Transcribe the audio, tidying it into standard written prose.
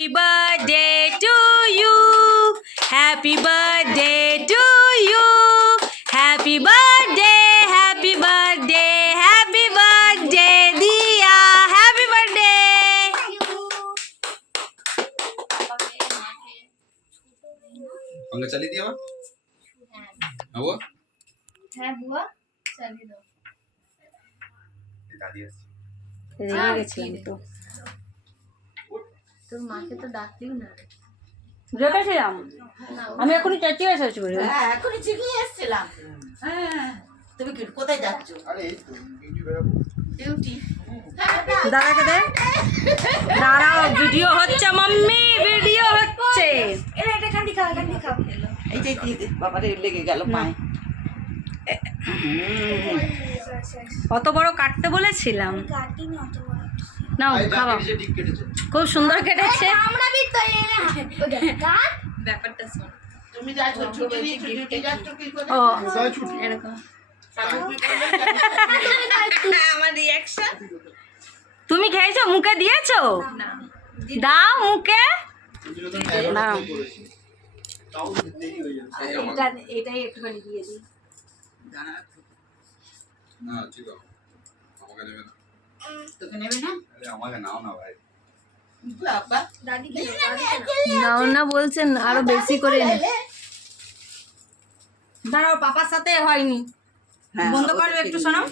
Happy birthday to you. Happy birthday to you. Happy birthday, happy birthday, happy birthday, Diya. Happy birthday. पंखा चली दिया हाँ वो হ্যাঁ বুয়া চালিয়ে দাও दादी রেগে গেছিলাম তো তোর মাকে তো ডাকলিও না রেখেছিলাম আমি এখনই চেঁচিয়ে এসেছি বলে হ্যাঁ এখনই চিকিয়ে এসেছিলাম হ্যাঁ তুমি কি কোথায় যাচ্ছ अरे এই তো ডিউটি বেরোবো ডিউটি দাদাকে দে দাঁড়াও ভিডিও হচ্ছে মাম্মি ভিডিও হচ্ছে এটা কান্দি খাও এই যে বাবারে লেগে গেল পায়ে কত বড় কাটতে বলেছিলাম কাটিনি অত বড় নাও খাওয়া কেটেছে ঠিক কেটেছে খুব সুন্দর কেটেছে আমরা বি তো কাট ব্যাপারটা শোন তুমি যাচ্ছ ছুটি নিয়ে ছুটি যাচ্ছ কি করে ও কোথায় ছুটি এরকম আমার রিঅ্যাকশন তুমি খেয়েছো মুখে দিয়েছো দাও মুখে দাও তাও দেরি হয়ে যাচ্ছে এটাই একটুখানি দিয়ে দিই না ঠিক আছে আমাকে নেবে না তোকে নেবে না আরে আমাকে নাও না ভাই বাবা দাদি নাও না বলছেন আরো বেশি করে নে দাঁড়াও পাপার সাথে হয়নি বন্ধ করো একটু শোনাও